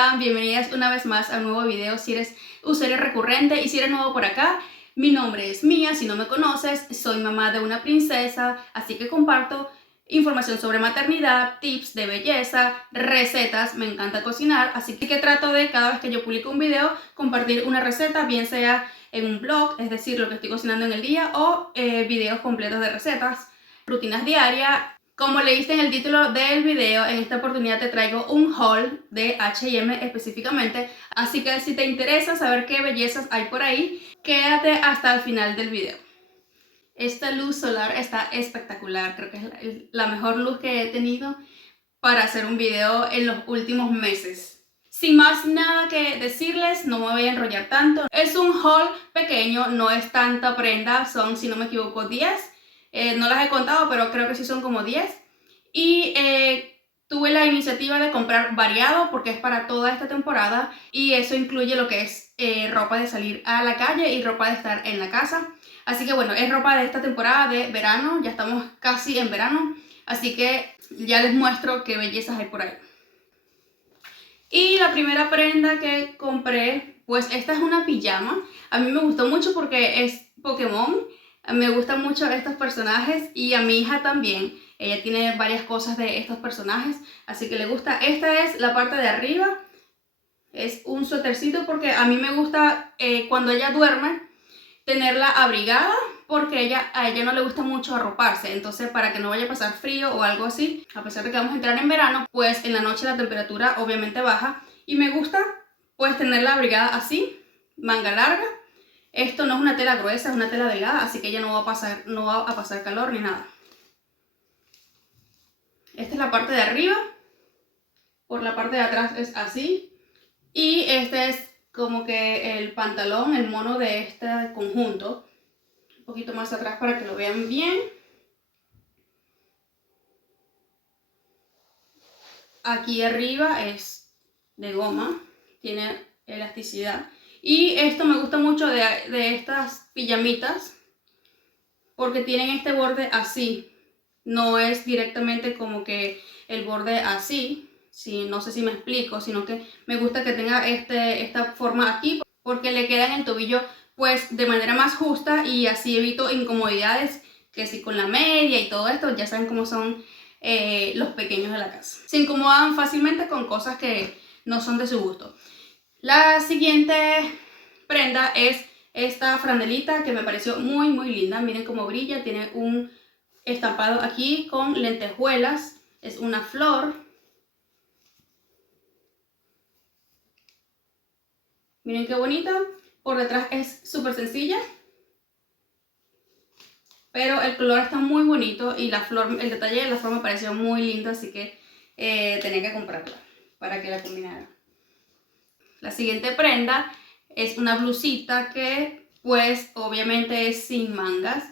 están? Bienvenidas una vez más a un nuevo video si eres usuario recurrente y si eres nuevo por acá. Mi nombre es Mía, si no me conoces, soy mamá de una princesa, así que comparto información sobre maternidad, tips de belleza, recetas, me encanta cocinar, así que trato de cada vez que yo publico un video compartir una receta, bien sea en un blog, es decir, lo que estoy cocinando en el día, o videos completos de recetas, rutinas diarias. Como leíste en el título del video, en esta oportunidad te traigo un haul de H&M específicamente, así que si te interesa saber qué bellezas hay por ahí, quédate hasta el final del video. Esta luz solar está espectacular, creo que es la mejor luz que he tenido para hacer un video en los últimos meses. Sin más nada que decirles, no me voy a enrollar tanto. Es un haul pequeño, no es tanta prenda, son, si no me equivoco, 10. No las he contado, pero creo que sí son como 10. Y tuve la iniciativa de comprar variado porque es para toda esta temporada y eso incluye lo que es ropa de salir a la calle y ropa de estar en la casa. Así que bueno, es ropa de esta temporada de verano, ya estamos casi en verano, así que ya les muestro qué bellezas hay por ahí. Y la primera prenda que compré, pues esta es una pijama. A mí me gustó mucho porque es Pokémon. Me gustan mucho estos personajes y a mi hija también. Ella tiene varias cosas de estos personajes, así que le gusta. Esta es la parte de arriba. Es un suétercito porque a mí me gusta cuando ella duerme tenerla abrigada porque a ella no le gusta mucho arroparse, entonces para que no vaya a pasar frío o algo así, a pesar de que vamos a entrar en verano, pues en la noche la temperatura obviamente baja y me gusta pues tenerla abrigada así, manga larga. Esto no es una tela gruesa, es una tela delgada, así que ella no va a pasar calor ni nada. Esta es la parte de arriba, por la parte de atrás es así y este es como que el pantalón, el mono de este conjunto. Un poquito más atrás para que lo vean bien. Aquí arriba es de goma, tiene elasticidad. Y esto me gusta mucho de estas pijamitas porque tienen este borde así. No es directamente como que el borde así, no sé si me explico, sino que me gusta que tenga esta forma aquí porque le queda en el tobillo pues de manera más justa y así evito incomodidades que si con la media y todo esto, ya saben cómo son los pequeños de la casa. Se incomodan fácilmente con cosas que no son de su gusto. La siguiente prenda es esta franelita que me pareció muy linda. Miren cómo brilla, tiene un estampado aquí con lentejuelas, es una flor. Miren qué bonita. Por detrás es súper sencilla, pero el color está muy bonito y la flor, el detalle de la flor me pareció muy lindo, así que tenía que comprarla para que la combinara. La siguiente prenda es una blusita que pues obviamente es sin mangas.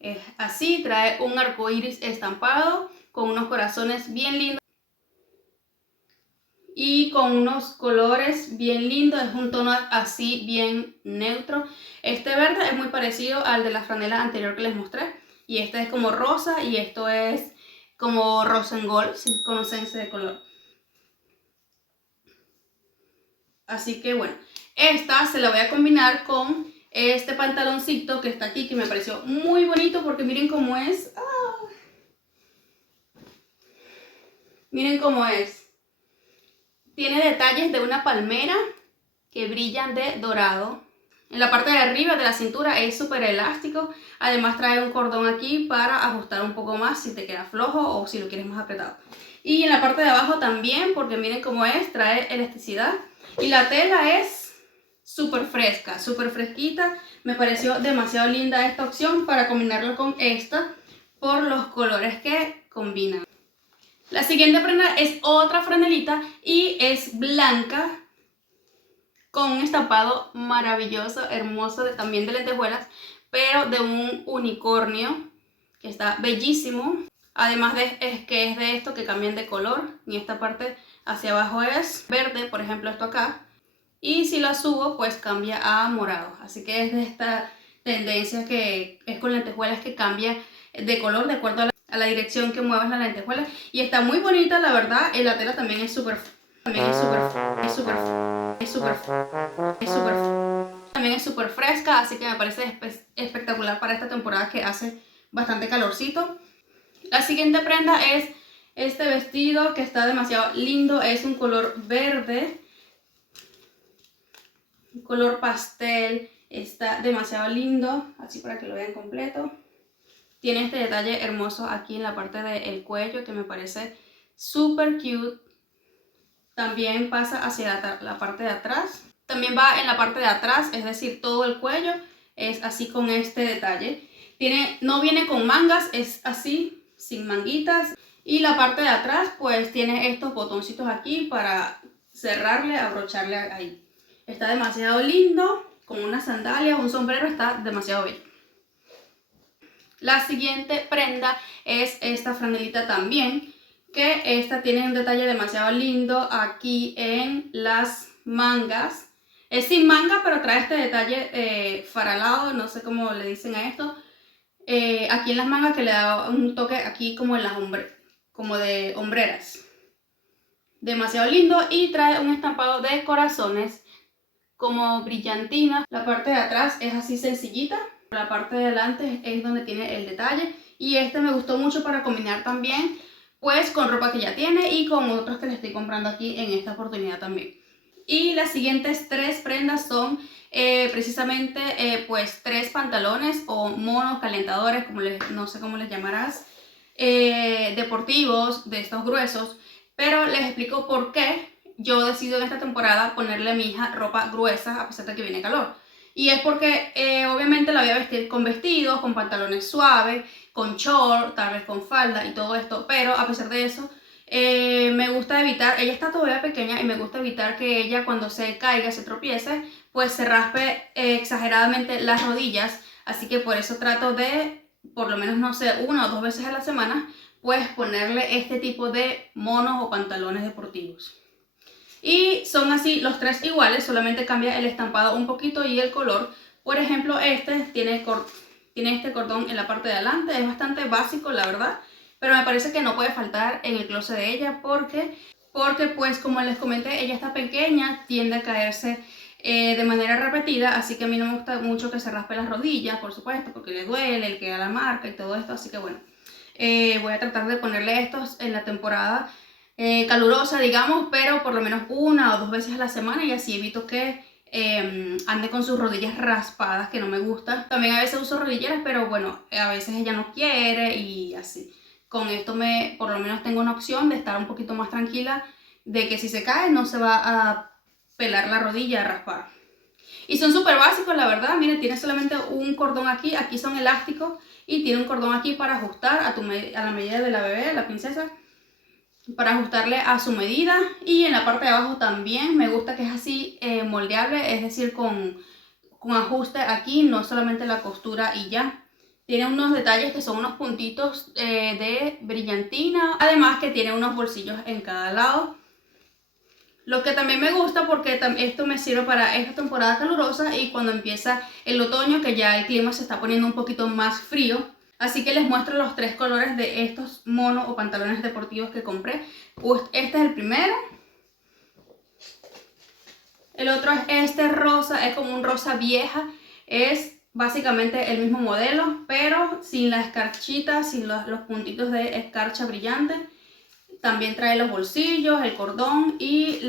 Es así, trae un arco iris estampado con unos corazones bien lindos y con unos colores bien lindos, es un tono así bien neutro. Este verde es muy parecido al de la franela anterior que les mostré y este es como rosa y esto es como rosa en gold, si conocen ese color. Así que bueno, esta se la voy a combinar con este pantaloncito que está aquí que me pareció muy bonito porque miren cómo es. Miren cómo es. Tiene detalles de una palmera que brillan de dorado. En la parte de arriba de la cintura es súper elástico. Además trae un cordón aquí para ajustar un poco más si te queda flojo o si lo quieres más apretado. Y en la parte de abajo también, porque miren cómo es, trae elasticidad. Y la tela es súper fresca, súper fresquita. Me pareció demasiado linda esta opción para combinarlo con esta por los colores que combinan. La siguiente prenda es otra franelita y es blanca con un estampado maravilloso, hermoso, también de lentejuelas, pero de un unicornio que está bellísimo. Además que es de esto que cambian de color y esta parte hacia abajo es verde, por ejemplo esto acá, y si la subo pues cambia a morado, así que es de esta tendencia que es con lentejuelas que cambia de color de acuerdo a la dirección que muevas la lentejuela y está muy bonita, la verdad. La tela también es súper También también es súper fresca, así que me parece espectacular para esta temporada que hace bastante calorcito. La siguiente prenda es este vestido que está demasiado lindo, es un color verde, un color pastel, está demasiado lindo, así para que lo vean completo. Tiene este detalle hermoso aquí en la parte del cuello que me parece súper cute. También pasa hacia la parte de atrás. También va en la parte de atrás, es decir, todo el cuello es así con este detalle. No viene con mangas, es así, sin manguitas. Y la parte de atrás pues tiene estos botoncitos aquí para cerrarle, abrocharle ahí. Está demasiado lindo, con una sandalia, un sombrero, está demasiado bello. La siguiente prenda es esta franelita también, que esta tiene un detalle demasiado lindo aquí en las mangas. Es sin manga, pero trae este detalle faralado, no sé cómo le dicen a esto. Aquí en las mangas que le da un toque aquí como en las como de hombreras. Demasiado lindo y trae un estampado de corazones como brillantina. La parte de atrás es así sencillita. La parte de adelante es donde tiene el detalle. Y este me gustó mucho para combinar también pues con ropa que ya tiene y con otros que le estoy comprando aquí en esta oportunidad también. Y las siguientes tres prendas son precisamente pues 3 pantalones o monos calentadores, no sé cómo les llamarás, deportivos de estos gruesos, pero les explico por qué yo decido en esta temporada ponerle a mi hija ropa gruesa a pesar de que viene calor. Y es porque obviamente la voy a vestir con vestidos, con pantalones suaves, con short, tal vez con falda y todo esto, pero a pesar de eso me gusta evitar, ella está todavía pequeña y me gusta evitar que ella cuando se caiga, se tropiece, pues se raspe exageradamente las rodillas, así que por eso trato de, por lo menos no sé, 1 o 2 veces a la semana, pues ponerle este tipo de monos o pantalones deportivos. Y son así los 3 iguales, solamente cambia el estampado un poquito y el color. Por ejemplo, este tiene este cordón en la parte de adelante, es bastante básico la verdad, pero me parece que no puede faltar en el closet de ella porque pues como les comenté, ella está pequeña, tiende a caerse de manera repetida, así que a mí no me gusta mucho que se raspe las rodillas, por supuesto, porque le duele, el que da la marca y todo esto, así que bueno, voy a tratar de ponerle estos en la temporada calurosa, digamos, pero por lo menos 1 o 2 veces a la semana y así evito que ande con sus rodillas raspadas, que no me gusta. También a veces uso rodilleras, pero bueno, a veces ella no quiere y así. Con esto por lo menos tengo una opción de estar un poquito más tranquila de que si se cae no se va a pelar la rodilla, a raspar. Y son súper básicos, la verdad. Miren, tiene solamente un cordón aquí, aquí son elásticos y tiene un cordón aquí para ajustar a la medida de la bebé, la princesa, para ajustarle a su medida. Y en la parte de abajo también me gusta que es así moldeable, es decir, con ajuste aquí, no solamente la costura y ya. Tiene unos detalles que son unos puntitos de brillantina, además que tiene unos bolsillos en cada lado. Lo que también me gusta porque esto me sirve para esta temporada calurosa y cuando empieza el otoño, que ya el clima se está poniendo un poquito más frío. Así que les muestro los 3 colores de estos monos o pantalones deportivos que compré. Pues este es el primero. El otro es este rosa, es como un rosa vieja. Es básicamente el mismo modelo, pero sin la escarchita, sin los puntitos de escarcha brillante. También trae los bolsillos, el cordón y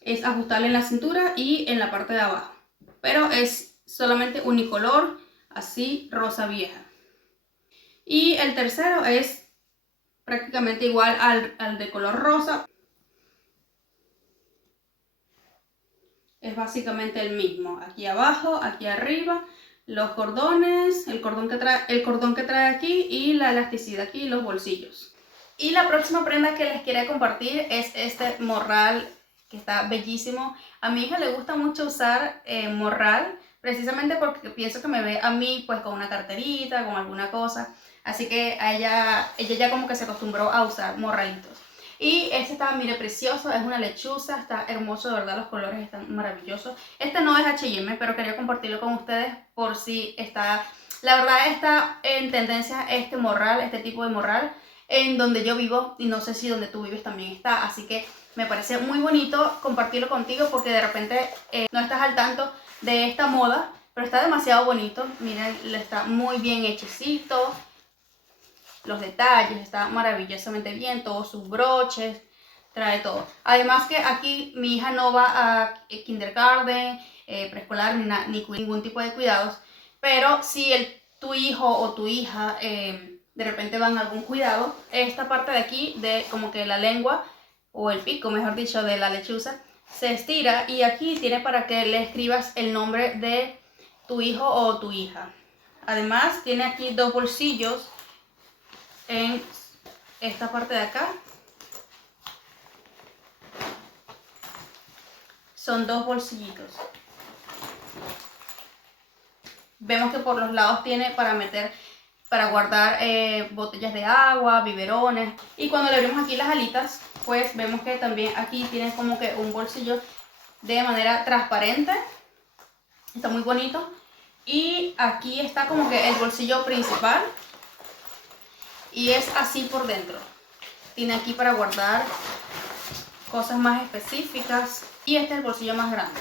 es ajustable en la cintura y en la parte de abajo. Pero es solamente unicolor, así rosa vieja. Y el tercero es prácticamente igual al de color rosa. Es básicamente el mismo. Aquí abajo, aquí arriba, los cordones, el cordón que trae aquí y la elasticidad aquí y los bolsillos. Y la próxima prenda que les quería compartir es este morral que está bellísimo. A mi hija le gusta mucho usar morral, precisamente porque pienso que me ve a mí pues con una carterita, con alguna cosa. Así que ella ya como que se acostumbró a usar morralitos. Y este está, mire, precioso, es una lechuza, está hermoso, de verdad, los colores están maravillosos. Este no es H&M, pero quería compartirlo con ustedes por si está, la verdad está en tendencia este morral, este tipo de morral. en donde yo vivo y no sé si donde tú vives también está, así que me parece muy bonito compartirlo contigo porque de repente no estás al tanto de esta moda, pero está demasiado bonito. Miren, está muy bien hechecito, los detalles, está maravillosamente bien, todos sus broches, trae todo. Además que aquí mi hija no va a kindergarten, preescolar ni ningún tipo de cuidados, pero si tu hijo o tu hija de repente van a algún cuidado, esta parte de aquí, de como que la lengua o el pico, mejor dicho, de la lechuza, se estira y aquí tiene para que le escribas el nombre de tu hijo o tu hija. Además tiene aquí dos bolsillos en esta parte de acá. Son dos bolsillitos. Vemos que por los lados tiene para meter, para guardar botellas de agua, biberones. Y cuando le abrimos aquí las alitas, pues vemos que también aquí tiene como que un bolsillo de manera transparente. Está muy bonito. Y aquí está como que el bolsillo principal. Y es así por dentro. Tiene aquí para guardar cosas más específicas. Y este es el bolsillo más grande.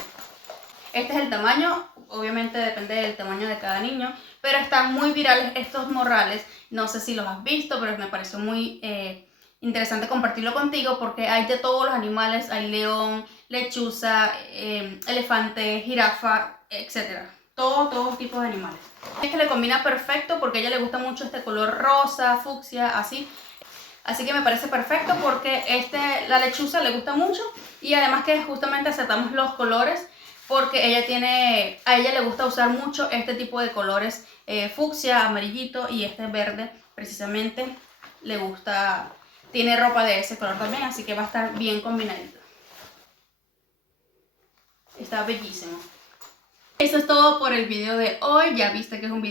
Este es el tamaño, obviamente depende del tamaño de cada niño, pero están muy virales estos morrales. No sé si los has visto, pero me pareció muy interesante compartirlo contigo porque hay de todos los animales. Hay león, lechuza, elefante, jirafa, etc. Todos tipos de animales. Es que le combina perfecto porque a ella le gusta mucho este color rosa, fucsia, así. Así que me parece perfecto porque la lechuza le gusta mucho y además que justamente aceptamos los colores porque a ella le gusta usar mucho este tipo de colores fucsia, amarillito y este verde precisamente le gusta, tiene ropa de ese color también, así que va a estar bien combinadito. Está bellísimo. Eso es todo por el video de hoy. Ya viste que es un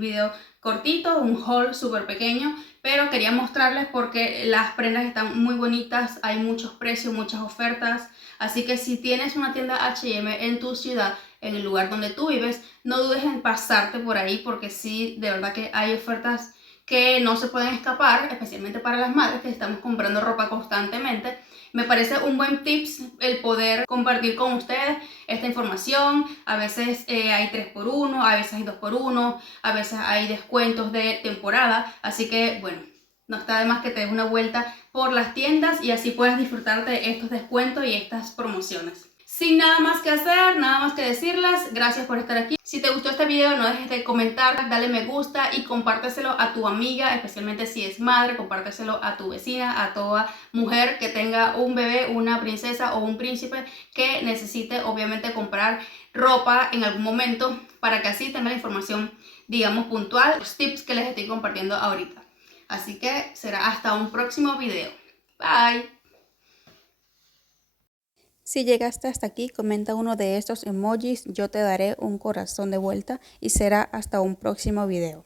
video cortito, un haul súper pequeño, pero quería mostrarles porque las prendas están muy bonitas, hay muchos precios, muchas ofertas, así que si tienes una tienda H&M en tu ciudad, en el lugar donde tú vives, no dudes en pasarte por ahí porque sí, de verdad que hay ofertas que no se pueden escapar, especialmente para las madres que estamos comprando ropa constantemente. Me parece un buen tips el poder compartir con ustedes esta información. A veces hay 3x1, a veces hay 2x1, a veces hay descuentos de temporada. Así que bueno, no está de más que te des una vuelta por las tiendas y así puedas disfrutar de estos descuentos y estas promociones. Sin nada más que hacer, nada más que decirles, gracias por estar aquí. Si te gustó este video, no dejes de comentar, dale me gusta y compárteselo a tu amiga, especialmente si es madre, compárteselo a tu vecina, a toda mujer que tenga un bebé, una princesa o un príncipe que necesite obviamente comprar ropa en algún momento para que así tenga la información, digamos, puntual, los tips que les estoy compartiendo ahorita. Así que será hasta un próximo video. Bye. Si llegaste hasta aquí, comenta uno de estos emojis, yo te daré un corazón de vuelta y será hasta un próximo video.